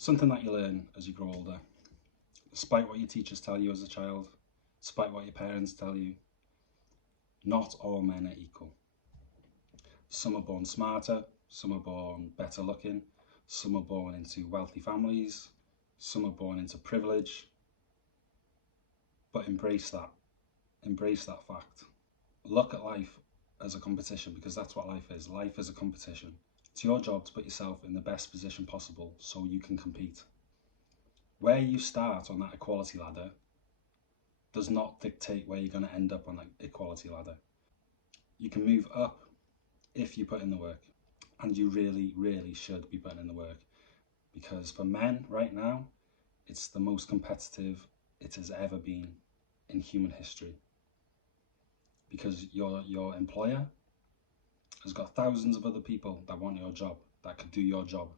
Something that you learn as you grow older. Despite what your teachers tell you as a child, despite what your parents tell you, not all men are equal. Some are born smarter, some are born better looking, some are born into wealthy families, some are born into privilege. But embrace that fact. Look at life as a competition, because that's what life is. Life is a competition. It's your job to put yourself in the best position possible so you can compete. Where you start on that equality ladder does not dictate where you're going to end up on that equality ladder. You can move up if you put in the work, and you really, really should be putting in the work, because for men right now, it's the most competitive it has ever been in human history, because your employer has got thousands of other people that want your job, that could do your job.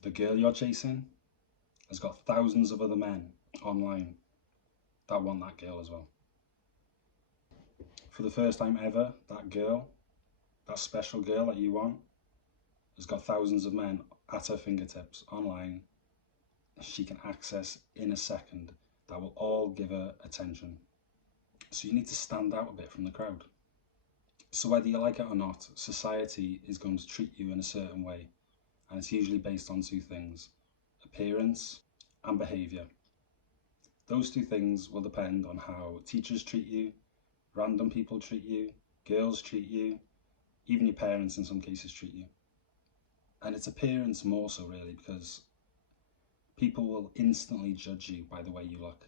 The girl you're chasing has got thousands of other men online that want that girl as well. For the first time ever, that girl, that special girl that you want, has got thousands of men at her fingertips online she can access in a second, that will all give her attention. So you need to stand out a bit from the crowd. So whether you like it or not, society is going to treat you in a certain way, and it's usually based on two things: appearance and behaviour. Those two things will depend on how teachers treat you, random people treat you, girls treat you, even your parents in some cases treat you. And it's appearance more so, really, because people will instantly judge you by the way you look.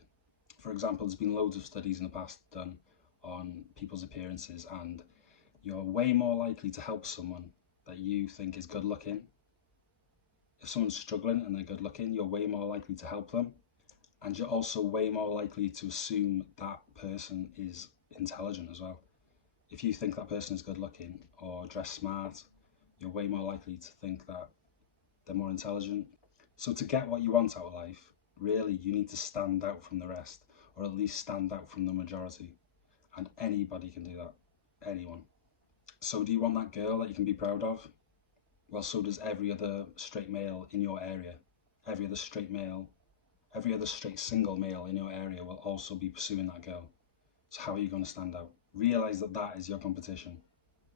For example, there's been loads of studies in the past done on people's appearances, and you're way more likely to help someone that you think is good looking. If someone's struggling and they're good looking, you're way more likely to help them. And you're also way more likely to assume that person is intelligent as well. If you think that person is good looking or dressed smart, you're way more likely to think that they're more intelligent. So to get what you want out of life, really, you need to stand out from the rest, or at least stand out from the majority. And anybody can do that. Anyone. So do you want that girl that you can be proud of? Well, so does every other straight male in your area. Every other straight single male in your area will also be pursuing that girl. So how are you going to stand out? Realise that that is your competition.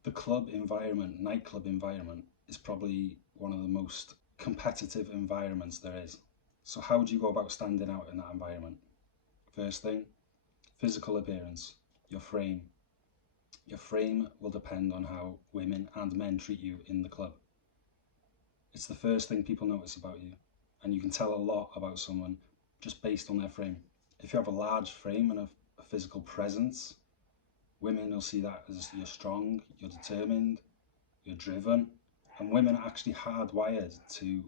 The club environment, nightclub environment, is probably one of the most competitive environments there is. So how do you go about standing out in that environment? First thing, physical appearance, your frame. Your frame will depend on how women and men treat you in the club. It's the first thing people notice about you, and you can tell a lot about someone just based on their frame. If you have a large frame and a physical presence, women will see that as you're strong, you're determined, you're driven, and women are actually hardwired to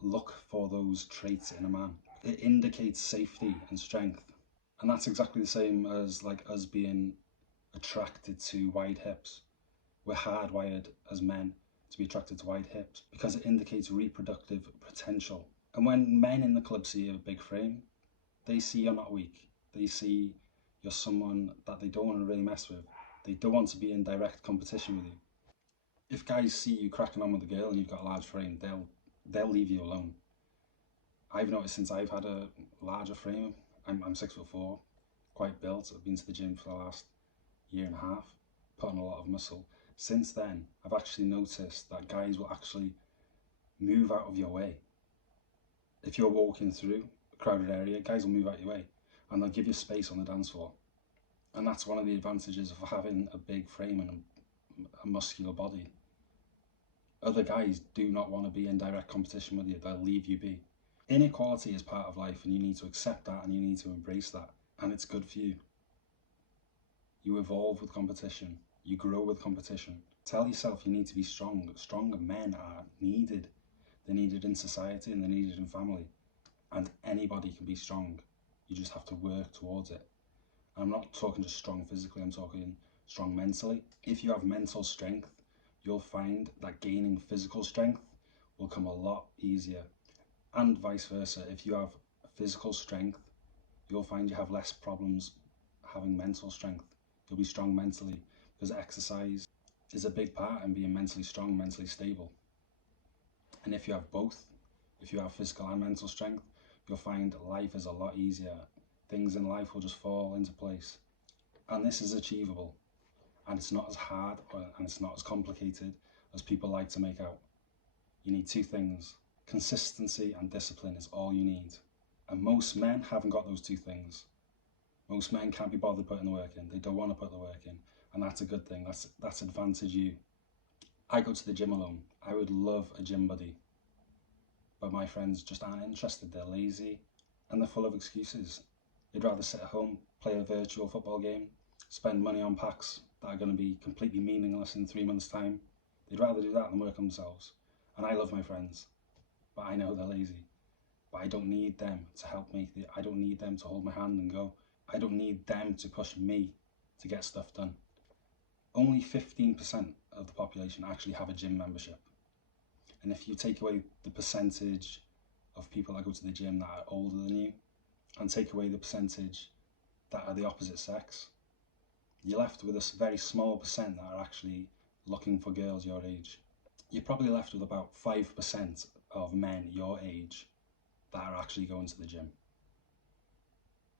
look for those traits in a man. It indicates safety and strength, and that's exactly the same as like us being attracted to wide hips. We're hardwired as men to be attracted to wide hips because it indicates reproductive potential. And when men in the club see a big frame, they see you're not weak. They see you're someone that they don't want to really mess with. They don't want to be in direct competition with you. If guys see you cracking on with a girl and you've got a large frame, they'll leave you alone. I've noticed since I've had a larger frame, I'm 6'4", quite built. I've been to the gym for the last year and a half, put on a lot of muscle. Since then, I've actually noticed that guys will actually move out of your way. If you're walking through a crowded area, guys will move out of your way and they'll give you space on the dance floor. And that's one of the advantages of having a big frame and a muscular body. Other guys do not want to be in direct competition with you. They'll leave you be. Inequality is part of life, and you need to accept that and you need to embrace that. And it's good for you. You evolve with competition. You grow with competition. Tell yourself you need to be strong. Stronger men are needed. They're needed in society and they're needed in family. And anybody can be strong. You just have to work towards it. And I'm not talking just strong physically, I'm talking strong mentally. If you have mental strength, you'll find that gaining physical strength will come a lot easier. And vice versa, if you have physical strength, you'll find you have less problems having mental strength. You'll be strong mentally because exercise is a big part in being mentally strong, mentally stable. And if you have both, if you have physical and mental strength, you'll find life is a lot easier. Things in life will just fall into place. And this is achievable. And it's not as hard and it's not as complicated as people like to make out. You need two things. Consistency and discipline is all you need. And most men haven't got those two things. Most men can't be bothered putting the work in. They don't want to put the work in. And that's a good thing. That's advantage you. I go to the gym alone. I would love a gym buddy. But my friends just aren't interested. They're lazy and they're full of excuses. They'd rather sit at home, play a virtual football game, spend money on packs that are going to be completely meaningless in 3 months' time. They'd rather do that than work on themselves. And I love my friends, but I know they're lazy. But I don't need them to help me. I don't need them to hold my hand and go. I don't need them to push me to get stuff done. Only 15% of the population actually have a gym membership. And if you take away the percentage of people that go to the gym that are older than you, and take away the percentage that are the opposite sex, you're left with a very small percent that are actually looking for girls your age. You're probably left with about 5% of men your age that are actually going to the gym.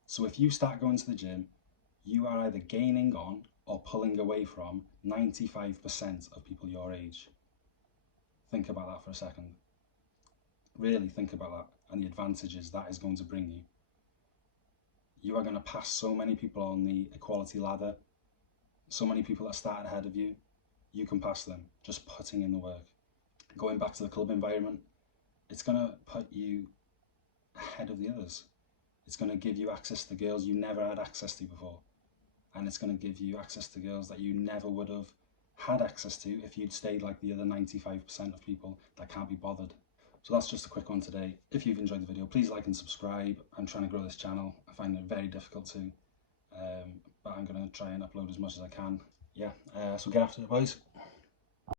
So if you start going to the gym, you are either gaining on or pulling away from 95% of people your age. Think about that for a second. Really think about that and the advantages that is going to bring you. You are going to pass so many people on the equality ladder, so many people that started ahead of you. You can pass them just putting in the work. Going back to the club environment, it's going to put you ahead of the others. It's going to give you access to girls you never had access to before. And it's going to give you access to girls that you never would have had access to if you'd stayed like the other 95% of people that can't be bothered. So that's just a quick one today. If you've enjoyed the video, please like and subscribe. I'm trying to grow this channel. I find it very difficult to, but I'm going to try and upload as much as I can. Yeah, so get after it, boys.